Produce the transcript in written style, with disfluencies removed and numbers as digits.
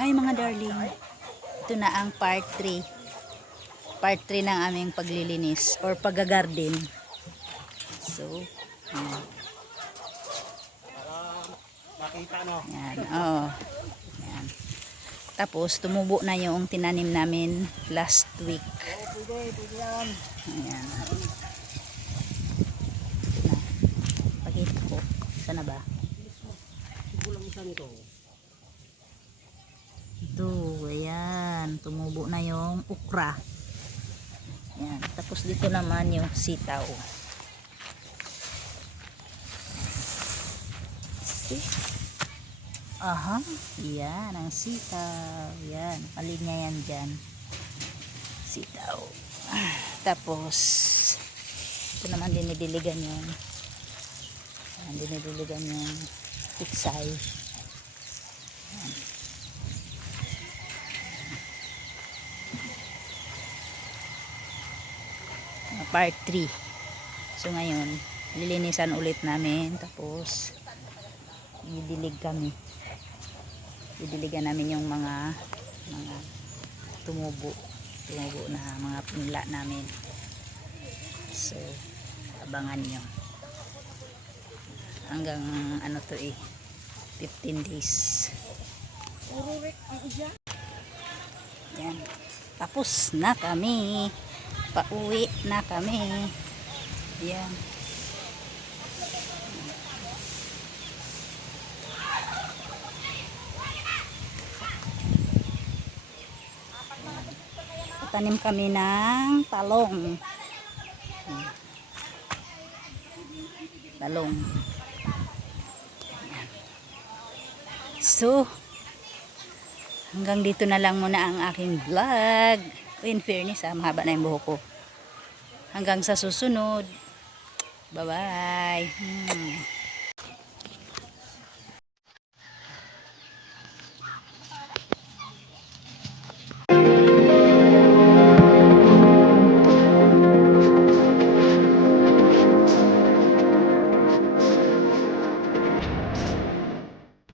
Hi mga darling. Ito na ang part 3. Part 3 ng aming paglilinis or pag-garden. So, Makita no. yan. Oh. Yan. Tapos tumubo na yung tinanim namin last week. Pwede yan. Ayan. Pakita ko. Sana ba? Kulang isa nito. Ito, ayan. Tumubo na yung ukra. Ayan. Tapos dito naman yung sitaw. See? Aha. Yan, ang sitaw. Yan. Kalinya yan dyan. Sitaw. Tapos, ito naman dinidiligan yung dinidiligan yung pitsay. Yan. Part 3. So ngayon, lilinisan ulit namin. Tapos, didilig kami. Didiligan namin yung mga tumubo na mga punla namin. So, abangan nyo. Hanggang ano to 15 days. Yan. Tapos na kami. Pauwi na kami. Yan. Tanim kami ng talong. Talong. So, hanggang dito na lang muna ang aking vlog. In fairness, mahaba na yung buhok ko. Hanggang sa susunod. Bye-bye.